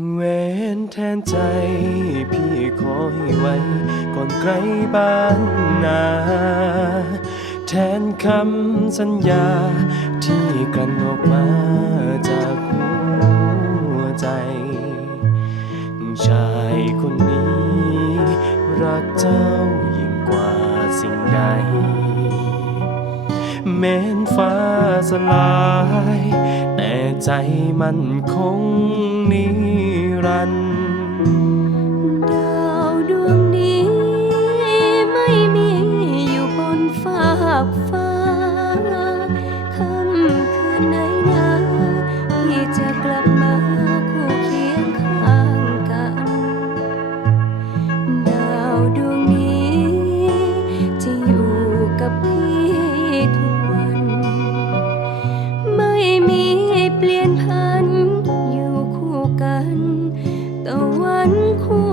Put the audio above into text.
เวนแทนใจ พี่ขอให้ไว้ก่อนไกลบ้านนา แทนคำสัญญา ที่กันออกมาจากหัวใจ ชายคนนี้ รักเจ้ายิ่งกว่าสิ่งใด แม้นฟ้าสลาย แต่ใจมันคงนิ รันดดาวดวงนี้ไม่มีอยู่บนฟากฟ้า เปลี่